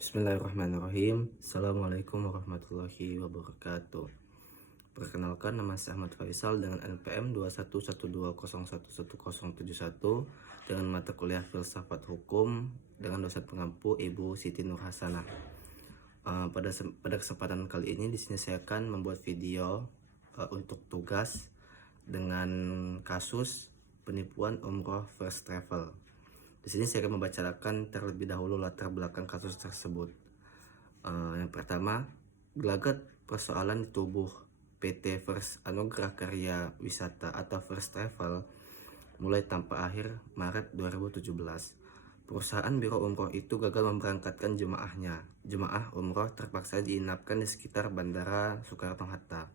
Bismillahirrahmanirrahim. Assalamualaikum warahmatullahi wabarakatuh. Perkenalkan, nama saya Ahmad Faisal dengan NPM 2112011071 dengan mata kuliah Filsafat Hukum dengan dosen pengampu Ibu Siti Nur Hasanah. Pada kesempatan kali ini di sini saya akan membuat video untuk tugas dengan kasus penipuan umroh first travel. Di sini saya akan membacakan terlebih dahulu latar belakang kasus tersebut. Yang pertama, gelagat persoalan di tubuh PT First Anugerah Karya Wisata atau First Travel mulai tanpa akhir Maret 2017. Perusahaan biro umroh itu gagal memberangkatkan jemaahnya. Jemaah umroh terpaksa diinapkan di sekitar Bandara Soekarno-Hatta.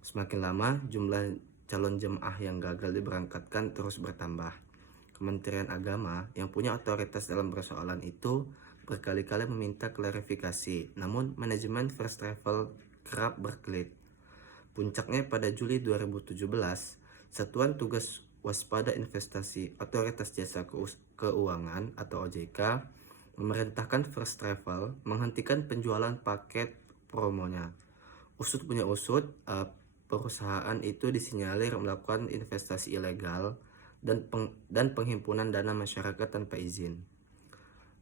Semakin lama, jumlah calon jemaah yang gagal diberangkatkan terus bertambah. Kementerian Agama yang punya otoritas dalam persoalan itu berkali-kali meminta klarifikasi, namun manajemen First Travel kerap berkelit. Puncaknya pada Juli 2017, Satuan Tugas Waspada Investasi Otoritas Jasa Keuangan atau OJK memerintahkan First Travel menghentikan penjualan paket promonya. Usut punya usut, perusahaan itu disinyalir melakukan investasi ilegal dan penghimpunan dana masyarakat tanpa izin.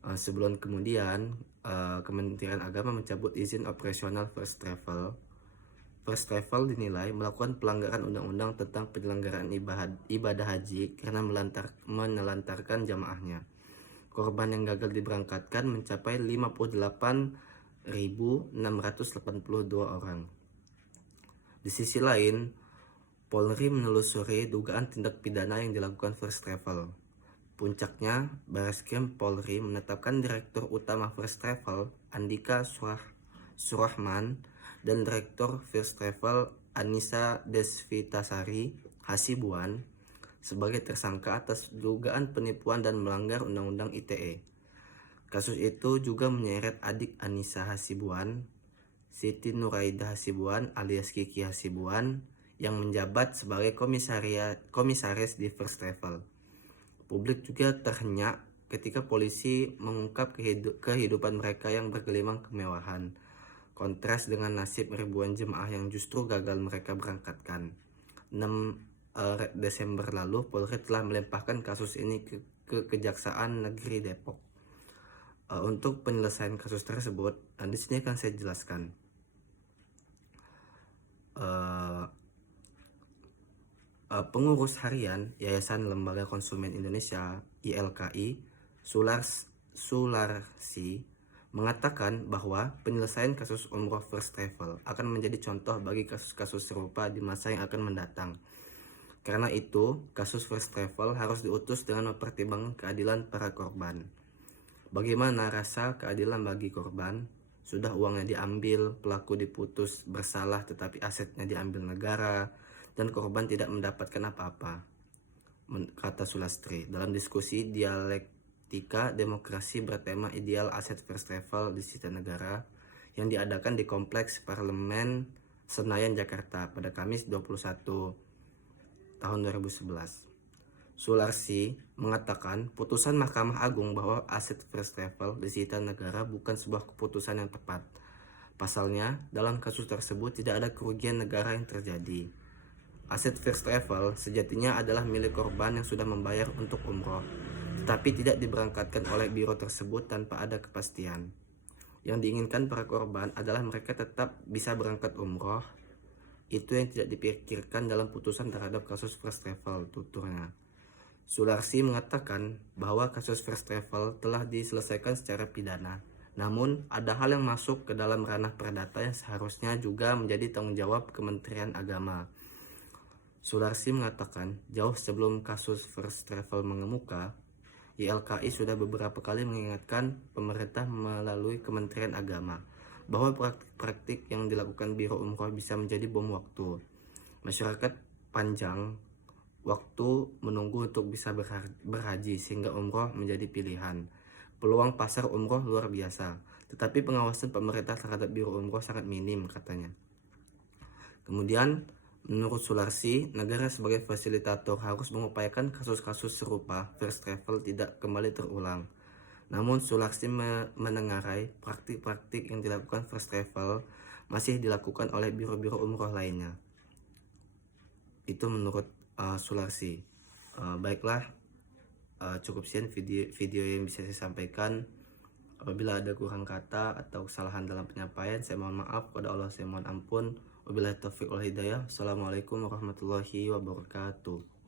Sebulan kemudian, Kementerian Agama mencabut izin operasional First Travel. First Travel dinilai melakukan pelanggaran undang-undang tentang penyelenggaraan ibadah haji karena menelantarkan jamaahnya. Korban yang gagal diberangkatkan mencapai 58.682 orang. Di sisi lain, Polri menelusuri dugaan tindak pidana yang dilakukan First Travel. Puncaknya, Bareskrim Polri menetapkan Direktur Utama First Travel, Andika Surahman, dan Direktur First Travel, Anissa Desvitasari Hasibuan, sebagai tersangka atas dugaan penipuan dan melanggar Undang-Undang ITE. Kasus itu juga menyeret adik Anissa Hasibuan, Siti Nuraidah Hasibuan alias Kiki Hasibuan, yang menjabat sebagai komisaris di First Travel. Publik juga terhenyak ketika polisi mengungkap kehidupan mereka yang bergelimang kemewahan, kontras dengan nasib ribuan jemaah yang justru gagal mereka berangkatkan. 6 Desember lalu, Polri telah melimpahkan kasus ini ke Kejaksaan Negeri Depok. Untuk penyelesaian kasus tersebut, di sini akan saya jelaskan. Pengurus harian Yayasan Lembaga Konsumen Indonesia (YLKI) Sularsi mengatakan bahwa penyelesaian kasus umroh First Travel akan menjadi contoh bagi kasus-kasus serupa di masa yang akan mendatang. Karena itu, kasus First Travel harus diutus dengan mempertimbangkan keadilan para korban. Bagaimana rasa keadilan bagi korban? Sudah uangnya diambil, pelaku diputus bersalah tetapi asetnya diambil negara, dan korban tidak mendapatkan apa-apa, kata Sulastri dalam diskusi dialektika demokrasi bertema ideal aset First Travel disita negara yang diadakan di Kompleks Parlemen Senayan, Jakarta pada Kamis 21 tahun 2011. Sularsi mengatakan putusan Mahkamah Agung bahwa aset First Travel disita negara bukan sebuah keputusan yang tepat. Pasalnya, dalam kasus tersebut tidak ada kerugian negara yang terjadi. Aset First Travel sejatinya adalah milik korban yang sudah membayar untuk umroh, tetapi tidak diberangkatkan oleh biro tersebut tanpa ada kepastian. Yang diinginkan para korban adalah mereka tetap bisa berangkat umroh. Itu yang tidak dipikirkan dalam putusan terhadap kasus First Travel, tuturnya. Sularsi mengatakan bahwa kasus First Travel telah diselesaikan secara pidana. Namun, ada hal yang masuk ke dalam ranah perdata yang seharusnya juga menjadi tanggung jawab Kementerian Agama. Sularsi mengatakan, jauh sebelum kasus First Travel mengemuka, YLKI sudah beberapa kali mengingatkan pemerintah melalui Kementerian Agama bahwa praktik yang dilakukan Biro Umroh bisa menjadi bom waktu. Masyarakat panjang waktu menunggu untuk bisa berhaji sehingga umroh menjadi pilihan. Peluang pasar umroh luar biasa, tetapi pengawasan pemerintah terhadap Biro Umroh sangat minim, katanya. Kemudian, menurut Sularsi, negara sebagai fasilitator harus mengupayakan kasus-kasus serupa First Travel tidak kembali terulang. Namun Sularsi menengarai praktik-praktik yang dilakukan first travel masih dilakukan oleh biro-biro umroh lainnya. Itu menurut Sularsi. Baiklah, cukup sekian video yang bisa saya sampaikan. Apabila ada kurang kata atau kesalahan dalam penyampaian, saya mohon maaf. Kepada Allah saya mohon ampun. Wabillahi taufiq wal hidayah. Assalamualaikum warahmatullahi wabarakatuh.